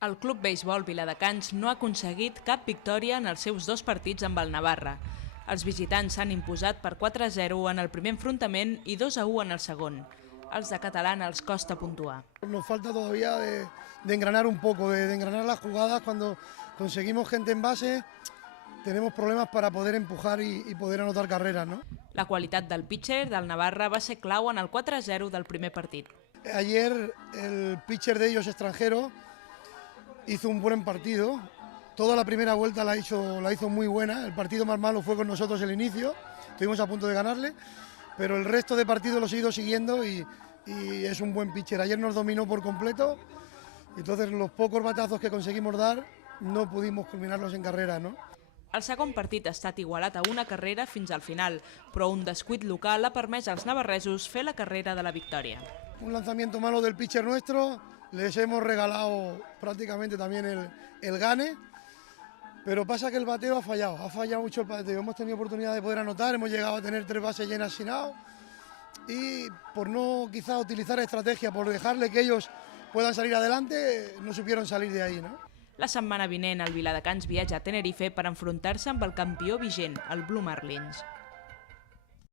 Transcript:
El Club Beisbol Viladecans no ha aconseguit cap victòria en els seus dos partits amb el Navarra. Els visitants s'han imposat per 4-0 en el primer enfrontament i 2-1 en el segon. Els de Catalán els costa puntuar. Nos falta todavía de engranar un poco, de engranar las jugadas. Cuando conseguimos gente en base, tenemos problemas para poder empujar y poder anotar carreras, ¿no? La qualitat del pitcher del Navarra va ser clau en el 4-0 del primer partit. Ayer el pitcher de ellos extranjero hizo un buen partido. Toda la primera vuelta la hizo muy buena. El partido más malo fue con nosotros el inicio. Estuvimos a punto de ganarle, pero el resto de partidos los he ido siguiendo y es un buen pitcher. Ayer nos dominó por completo. Entonces los pocos batazos que conseguimos dar no pudimos culminarlos en carrera, ¿no? El segon partit ha estat igualat a una carrera fins al final, però un descuit local ha permès als navarresos fer la carrera de la victòria. Un lanzamiento malo del pitcher nuestro, les hemos regalado prácticamente también el gane, pero pasa que el bateo ha fallado mucho el bateo. Hemos tenido oportunidad de poder anotar, hemos llegado a tener 3 bases llenas sin out y por no quizás utilizar estrategia, por dejarle que ellos puedan salir adelante, no supieron salir de ahí, ¿no? La setmana vinent el Viladecans viatja a Tenerife per enfrontar-se amb el campió vigent, el Blue Marlins.